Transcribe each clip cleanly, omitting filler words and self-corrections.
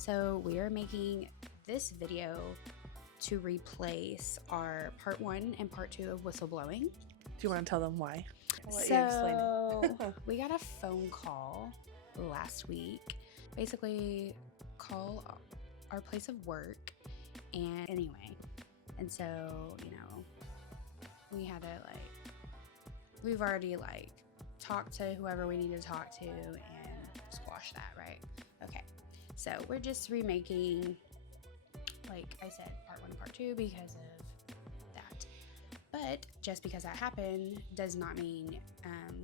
So we are making this video to replace our part 1 and part 2 of whistleblowing. Do you want to tell them why? I'll let you explain it. We got a phone call last week. Basically, call our place of work. And so, we had to we've already talked to whoever we need to talk to and squash that, right? Okay. So we're just remaking, like I said, part 1 and part 2 because of that. But just because that happened does not mean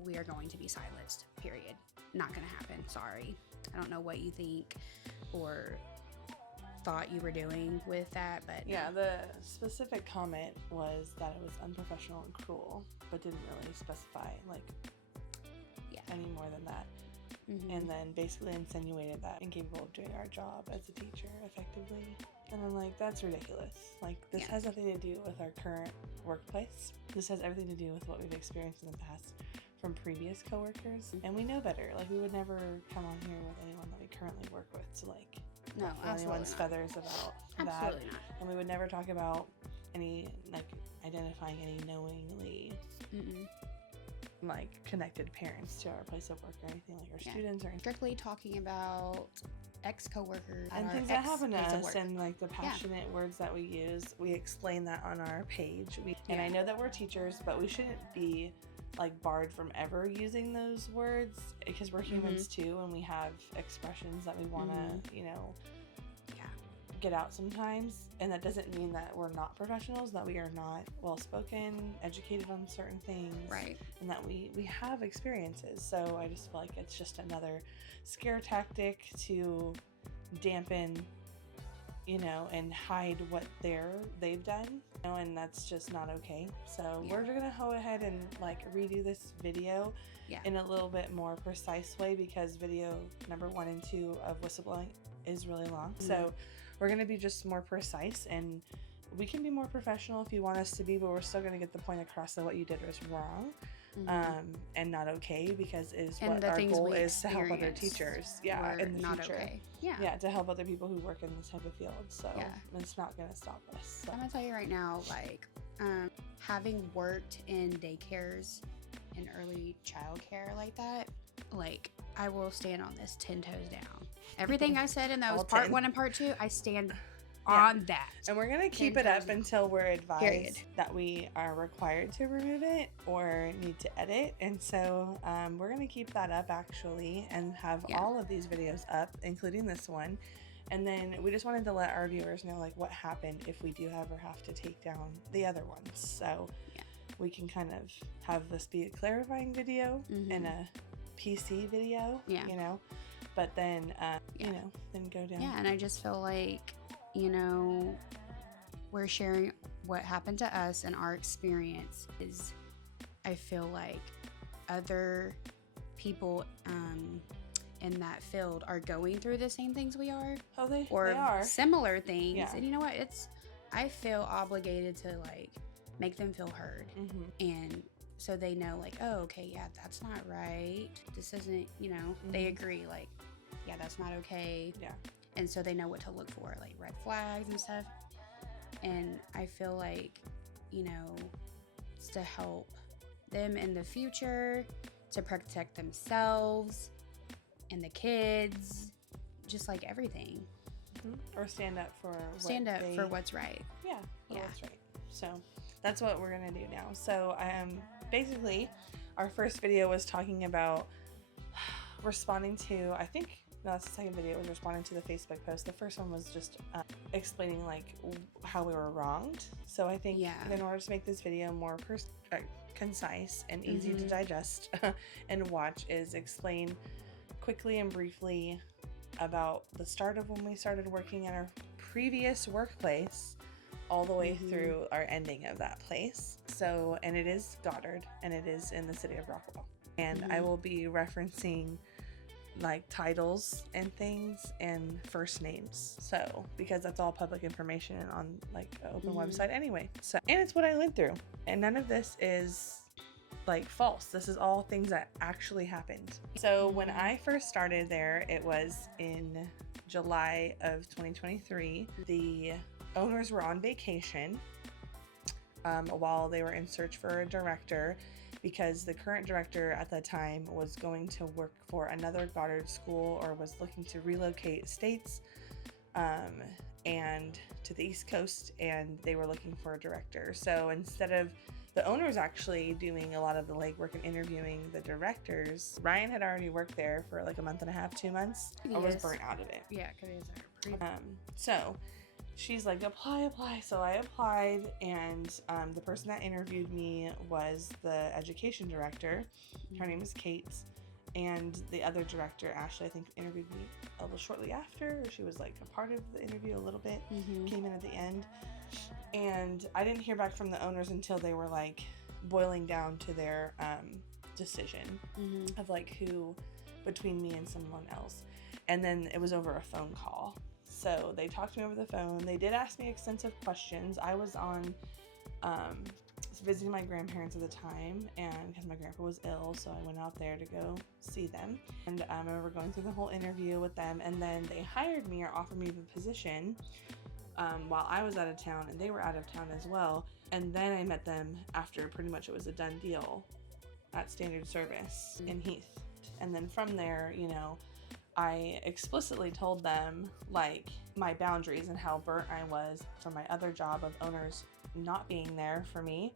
we are going to be silenced, period. Not going to happen. Sorry. I don't know what you think or thought you were doing with that, but yeah, the specific comment was that it was unprofessional and cruel, but didn't really specify any more than that. And then basically insinuated that incapable of doing our job as a teacher effectively. And I'm like, that's ridiculous. This has nothing to do with our current workplace. This has everything to do with what we've experienced in the past from previous coworkers. And we know better. We would never come on here with anyone that we currently work with to no, anyone's feathers about absolutely that. Not. And we would never talk about any identifying any knowingly connected parents to our place of work or anything our students or strictly talking about ex-coworkers and things that happen to us and the passionate words that we use. We explain that on our page. And I know that we're teachers, but we shouldn't be barred from ever using those words because we're humans too, and we have expressions that we want to get out sometimes. And that doesn't mean that we're not professionals, that we are not well spoken, educated on certain things, right? And that we have experiences. So I just feel like it's just another scare tactic to dampen and hide what they've done, and that's just not okay. So we're gonna go ahead and redo this video in a little bit more precise way, because video number 1 and 2 of whistleblowing is really long. So we're gonna be just more precise, and we can be more professional if you want us to be, but we're still gonna get the point across that what you did was wrong. And not okay, because what our goal is to help other teachers in the future. Okay. To help other people who work in this type of field. So it's not going to stop us. So. I'm going to tell you right now, having worked in daycares and early childcare like that, I will stand on this 10 toes down. Everything I said in those part 1 and part 2, I stand on that. And we're going to keep it up until we're advised that we are required to remove it or need to edit. And so we're going to keep that up actually and have all of these videos up, including this one. And then we just wanted to let our viewers know what happened if we do ever have to take down the other ones. So we can kind of have this be a clarifying video and a PC video, but then, then go down. Yeah, and I just feel we're sharing what happened to us and our experience. I feel like other people in that field are going through the same things we are. Oh, they are similar things. Yeah. And you know what? I feel obligated to make them feel heard, and so they know oh, okay, that's not right. This isn't, they agree that's not okay. Yeah. And so they know what to look for, red flags and stuff. And I feel it's to help them in the future, to protect themselves and the kids, just everything. Or stand up for what's right. Yeah, what's right. So that's what we're going to do now. So basically, our first video was talking about responding to, I think, no, that's the second video, was responding to the Facebook post. The first one was just explaining how we were wronged. So I think in order to make this video more concise and easy to digest and watch, is explain quickly and briefly about the start of when we started working at our previous workplace all the way through our ending of that place. So, and it is Goddard, and it is in the city of Rockwell. And I will be referencing titles and things and first names, so because that's all public information on an open website anyway. So, and it's what I went through, and none of this is false. This is all things that actually happened. So when I first started there, it was in July of 2023. The owners were on vacation while they were in search for a director, because the current director at that time was going to work for another Goddard school, or was looking to relocate states and to the East Coast, and they were looking for a director. So instead of the owners actually doing a lot of the legwork and interviewing the directors, Ryan had already worked there for like a month and a half, 2 months. I was burnt out of it. Yeah, because he was our So she's like, apply. So I applied, and the person that interviewed me was the education director. Her name is Kate. And the other director, Ashley, I think interviewed me a little shortly after. She was like a part of the interview a little bit, came in at the end. And I didn't hear back from the owners until they were like boiling down to their decision of like who between me and someone else. And then it was over a phone call. So they talked to me over the phone. They did ask me extensive questions. I was on visiting my grandparents at the time, and because my grandpa was ill, so I went out there to go see them. And I remember going through the whole interview with them, and then they hired me or offered me the position while I was out of town, and they were out of town as well. And then I met them after pretty much it was a done deal at Standard Service in Heath. And then from there, you know, I explicitly told them like my boundaries and how burnt I was from my other job of owners not being there for me,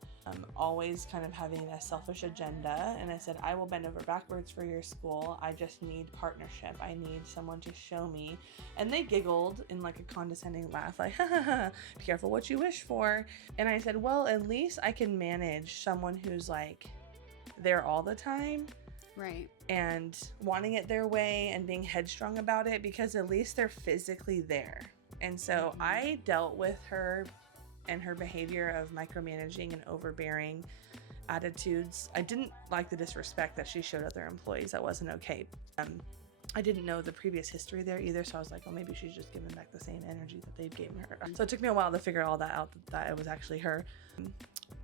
always kind of having a selfish agenda. And I said, I will bend over backwards for your school. I just need partnership. I need someone to show me. And they giggled in like a condescending laugh, like, ha ha ha, be careful what you wish for. And I said, well, at least I can manage someone who's like there all the time. Right. And wanting it their way and being headstrong about it, because at least they're physically there. And so I dealt with her and her behavior of micromanaging and overbearing attitudes. I didn't like the disrespect that she showed other employees. That wasn't okay. I didn't know the previous history there either, so I was like, well, maybe she's just giving back the same energy that they gave her. So it took me a while to figure all that out, that it was actually her.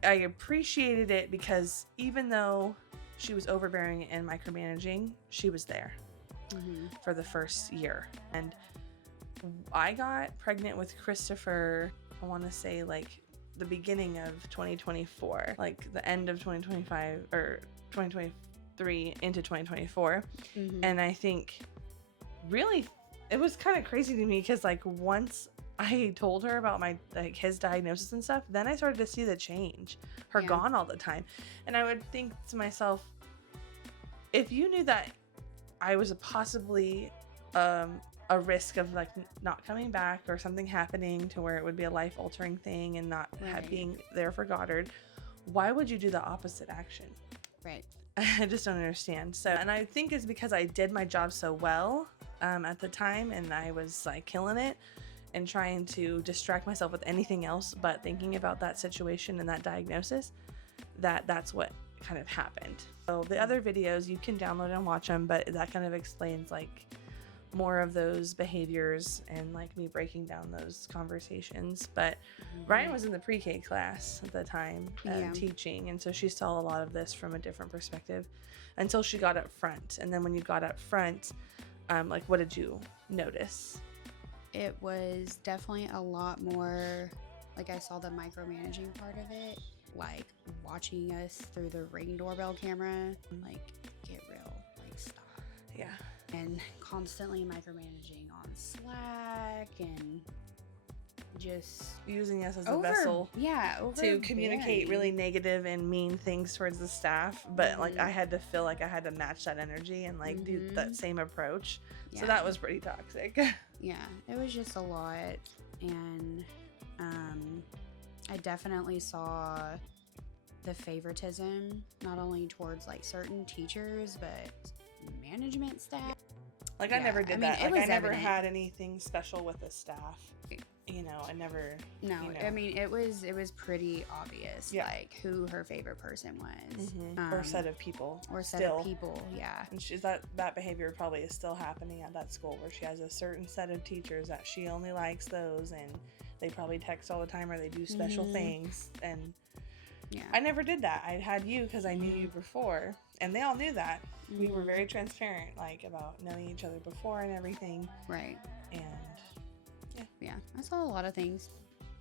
I appreciated it because even though she was overbearing and micromanaging, she was there for the first year. And I got pregnant with Christopher, I want to say like the beginning of 2024, like the end of 2025 or 2023 into 2024. And I think really it was kind of crazy to me because like once I told her about my like his diagnosis and stuff, then I started to see the change, her gone all the time. And I would think to myself, if you knew that I was possibly a risk of like not coming back or something happening to where it would be a life-altering thing and not being there for Goddard, why would you do the opposite action? Right. I just don't understand. So, and I think it's because I did my job so well at the time, and I was like killing it and trying to distract myself with anything else but thinking about that situation and that diagnosis, that's what kind of happened. So the other videos you can download and watch them, but that kind of explains like more of those behaviors and like me breaking down those conversations. But Ryan was in the pre-K class at the time teaching, and so she saw a lot of this from a different perspective until she got up front. And then when you got up front, like what did you notice? It was definitely a lot more like I saw the micromanaging part of it, like watching us through the Ring doorbell camera, like get real, like stop. Yeah. And constantly micromanaging on Slack and just using us as a vessel to communicate really negative and mean things towards the staff. But like I had to feel like I had to match that energy and like do that same approach. So that was pretty toxic. Yeah, it was just a lot. And I definitely saw the favoritism, not only towards like certain teachers, but management staff. Like I never did that. Like I never had anything special with the staff. You know, I never. No, you know. I mean it was pretty obvious, like who her favorite person was, or set of people, Yeah. And she's that behavior probably is still happening at that school, where she has a certain set of teachers that she only likes those, and they probably text all the time or they do special things. And I never did that. I had you because I knew you before. And they all knew that. We were very transparent, like, about knowing each other before and everything. Right. And yeah, I saw a lot of things.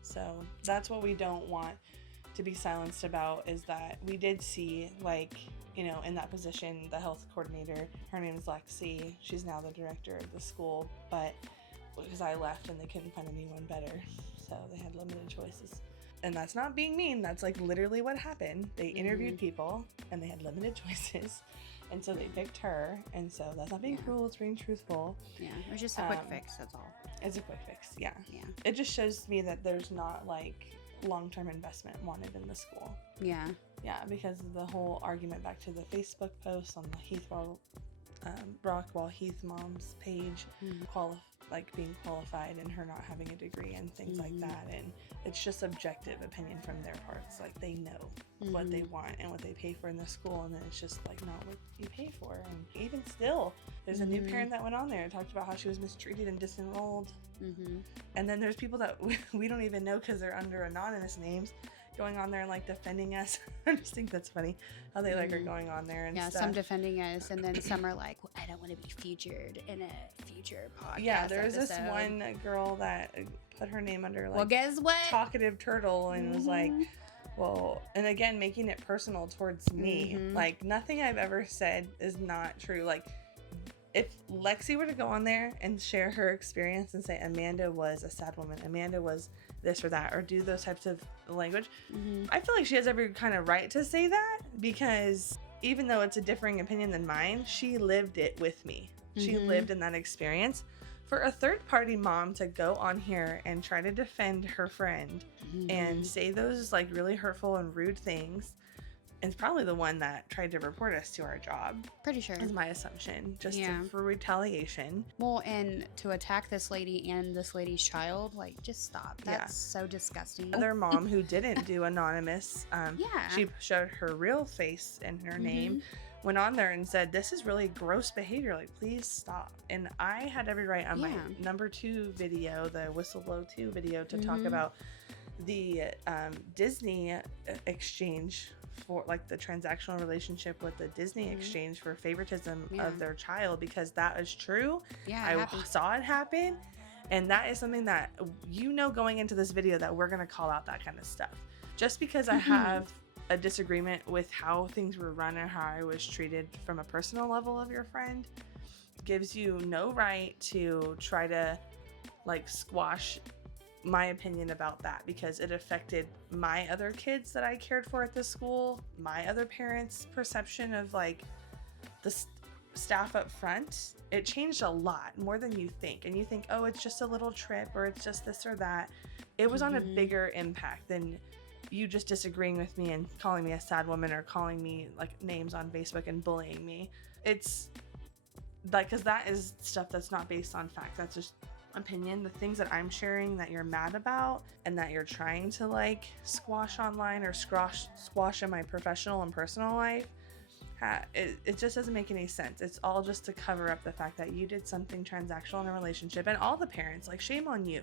So that's what we don't want to be silenced about, is that we did see, like, you know, in that position, the health coordinator, her name is Lexi. She's now the director of the school, but because I left and they couldn't find anyone better, so they had limited choices. And that's not being mean. That's like literally what happened. They interviewed people and they had limited choices. And so they picked her. And so that's not being cruel. It's being truthful. Yeah. It was just a quick fix. That's all. It's a quick fix. Yeah. Yeah. It just shows me that there's not like long-term investment wanted in the school. Yeah. Yeah. Because of the whole argument back to the Facebook post on the Rockwall Heath mom's page, like being qualified and her not having a degree and things like that. And it's just subjective opinion from their parts. Like they know what they want and what they pay for in the school, and then it's just like not what you pay for. And even still, there's a new parent that went on there and talked about how she was mistreated and disenrolled. And then there's people that we don't even know because they're under anonymous names going on there and like defending us. I just think that's funny how they like are going on there and stuff. Some defending us, and then some are like, well, I don't want to be featured in a future podcast. Yeah, there was this one girl that put her name under like, well, guess what? Talkative Turtle, and was like, well, and again, making it personal towards me. Like nothing I've ever said is not true. Like if Lexi were to go on there and share her experience and say Amanda was a sad woman, Amanda was this or that, or do those types of language, I feel like she has every kind of right to say that, because even though it's a differing opinion than mine, she lived it with me. She lived in that experience. For a third party mom to go on here and try to defend her friend and say those like really hurtful and rude things, and it's probably the one that tried to report us to our job. Pretty sure. Is my assumption. Just for retaliation. Well, and to attack this lady and this lady's child, like, just stop. That's so disgusting. Other mom who didn't do anonymous, she showed her real face and her name, went on there and said, this is really gross behavior. Like, please stop. And I had every right on my number 2 video, the Whistleblowing 2 video, to talk about the Disney exchange for like the transactional relationship with the Disney exchange for favoritism of their child, because that is true. I saw it happen, and that is something that, you know, going into this video that we're going to call out that kind of stuff. Just because I have a disagreement with how things were run and how I was treated from a personal level of your friend gives you no right to try to like squash my opinion about that, because it affected my other kids that I cared for at the school, my other parents' perception of like the staff up front. It changed a lot, more than you think. And you think, oh, it's just a little trip, or it's just this or that. It was on a bigger impact than you just disagreeing with me and calling me a sad woman, or calling me like names on Facebook and bullying me. It's like, because that is stuff that's not based on fact. That's just opinion. The things that I'm sharing that you're mad about and that you're trying to like squash online or squash in my professional and personal life, it just doesn't make any sense. It's all just to cover up the fact that you did something transactional in a relationship. And all the parents, like, shame on you.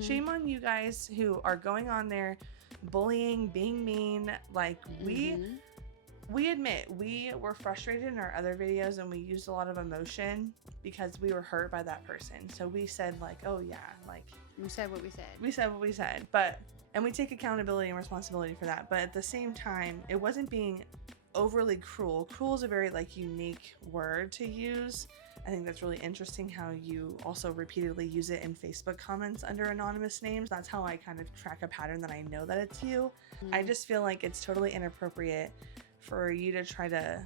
Shame on you guys who are going on there bullying, being mean. Like, we admit we were frustrated in our other videos, and we used a lot of emotion because we were hurt by that person. So we said like, oh yeah, like, we said what we said. We said what we said, and we take accountability and responsibility for that. But at the same time, it wasn't being overly cruel. Cruel is a very like unique word to use. I think that's really interesting how you also repeatedly use it in Facebook comments under anonymous names. That's how I kind of track a pattern that I know that it's you. I just feel like it's totally inappropriate for you to try to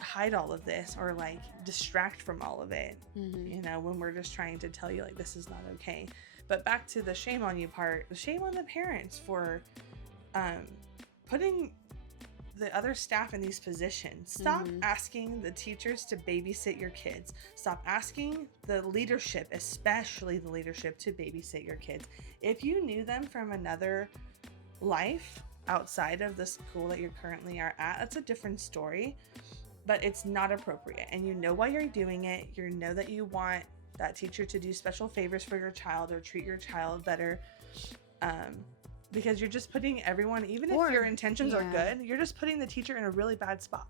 hide all of this or like distract from all of it, you know, when we're just trying to tell you like this is not okay. But back to the shame on you part, the shame on the parents for putting the other staff in these positions. Stop asking the teachers to babysit your kids. Stop asking the leadership, especially the leadership, to babysit your kids. If you knew them from another life outside of the school that you currently are at, that's a different story, but it's not appropriate. And you know why you're doing it. You know that you want that teacher to do special favors for your child or treat your child better, because you're just putting everyone, even if your intentions are good, you're just putting the teacher in a really bad spot.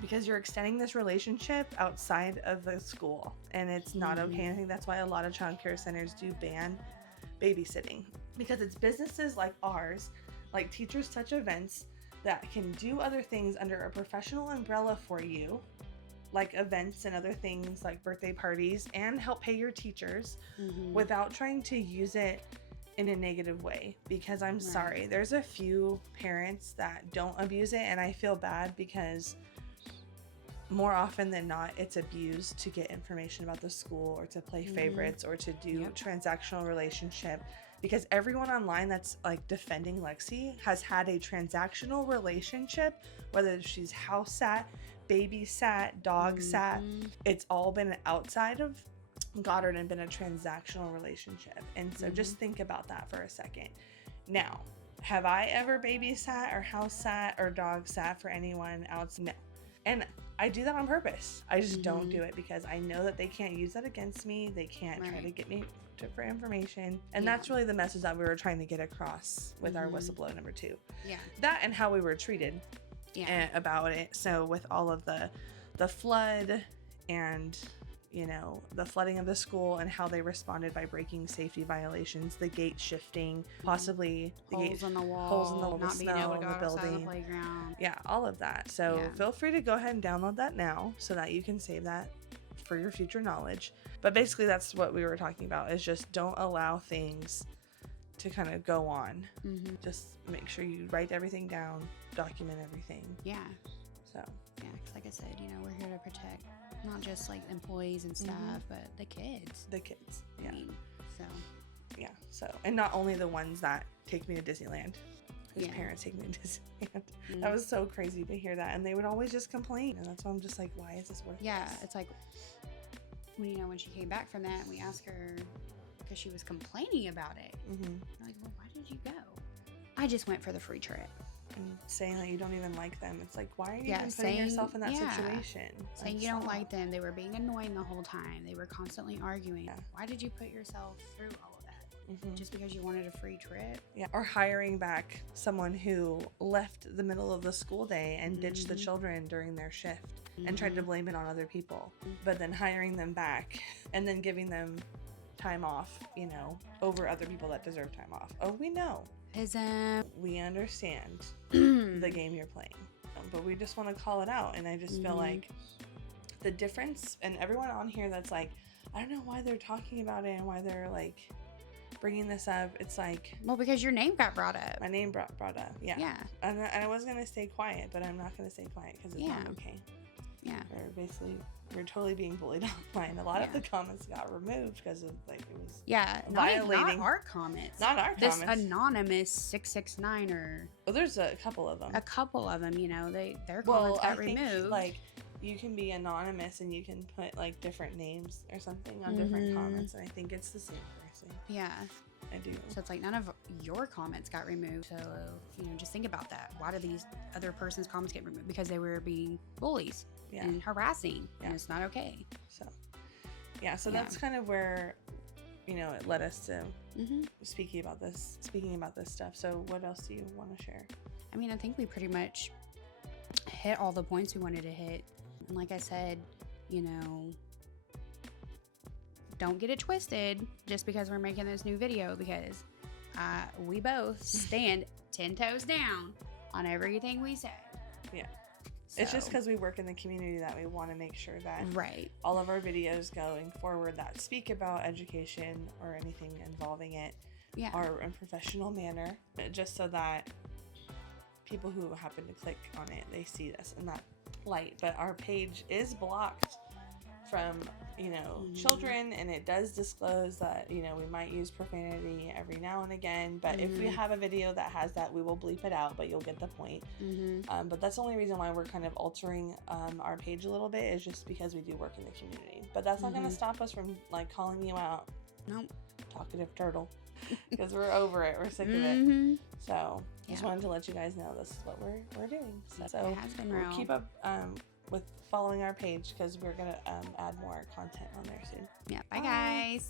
because you're extending this relationship outside of the school, and it's not okay. And I think that's why a lot of child care centers do ban babysitting, because it's businesses like ours, like Teachers Touch Events, that can do other things under a professional umbrella for you, like events and other things like birthday parties, and help pay your teachers without trying to use it in a negative way. Because I'm sorry, there's a few parents that don't abuse it, and I feel bad because more often than not, it's abused to get information about the school or to play favorites or to do transactional relationship. Because everyone online that's like defending Lexi has had a transactional relationship, whether she's house sat, baby sat, dog sat. It's all been outside of Goddard and been a transactional relationship. And so just think about that for a second. Now, have I ever babysat or house sat or dog sat for anyone else? No. And I do that on purpose. I just don't do it because I know that they can't use that against me. They can't try to get me for information. And that's really the message that we were trying to get across with our whistleblow number 2. Yeah. That and how we were treated about it. So with all of the flood and, you know, the flooding of the school and how they responded by breaking safety violations, the gate shifting, possibly the holes in the wall, not being able to go outside the playground. Yeah, all of that. So feel free to go ahead and download that now so that you can save that for your future knowledge. But basically that's what we were talking about, is just don't allow things to kind of go on. Just make sure you write everything down, document everything. Yeah. So. Yeah, 'cause like I said, you know, we're here to protect not just like employees and stuff, but the kids. The kids, yeah. I mean, so. Yeah, so, and not only the ones that take me to Disneyland, whose parents take me to Disneyland. That was so crazy to hear that, and they would always just complain, and that's why I'm just like, why is this worth this? Yeah, it's like, when, you know, when she came back from that, we asked her, because she was complaining about it. I'm like, well, why did you go? I just went for the free trip. And saying that you don't even like them. It's like, why are you even putting yourself in that situation? Saying you don't like them. They were being annoying the whole time. They were constantly arguing. Why did you put yourself through all of that? Just because you wanted a free trip? Yeah. Or hiring back someone who left the middle of the school day and ditched the children during their shift and tried to blame it on other people. But then hiring them back and then giving them time off, you know, over other people that deserve time off. Oh, we know. We understand the game you're playing, but we just want to call it out. And I just feel like the difference, and everyone on here that's like, I don't know why they're talking about it and why they're like bringing this up. It's like, well, because your name got brought up. My name brought up. Yeah. And I was going to stay quiet, but I'm not going to stay quiet because it's not okay. Yeah. We're totally being bullied online. A lot of the comments got removed because of like it was violating. Not our comments. Not our this comments. This anonymous 669 or. Well, there's a couple of them. A couple of them, you know, their comments got removed. Think, like, you can be anonymous and you can put like different names or something on different comments, and I think it's the same person. Yeah. I do. So it's like none of your comments got removed. So, you know, just think about that. Why did these other person's comments get removed? Because they were being bullies and harassing, and it's not okay. So that's kind of where, you know, it led us to speaking about this stuff. So what else do you want to share? I mean, I think we pretty much hit all the points we wanted to hit. And like I said, you know, don't get it twisted just because we're making this new video, because we both stand 10 toes down on everything we said. Yeah. So. It's just because we work in the community that we want to make sure that all of our videos going forward that speak about education or anything involving it are in a professional manner, just so that people who happen to click on it, they see this in that light. But our page is blocked from, you know, children, and it does disclose that, you know, we might use profanity every now and again, but if we have a video that has that, we will bleep it out, but you'll get the point. But that's the only reason why we're kind of altering our page a little bit, is just because we do work in the community. But that's not going to stop us from like calling you out. Nope. Talkative turtle. Because we're over it. We're sick of it. So just wanted to let you guys know this is what we're doing. So it has been real. Keep up with following our page, because we're going to add more content on there soon. Yeah. Bye guys.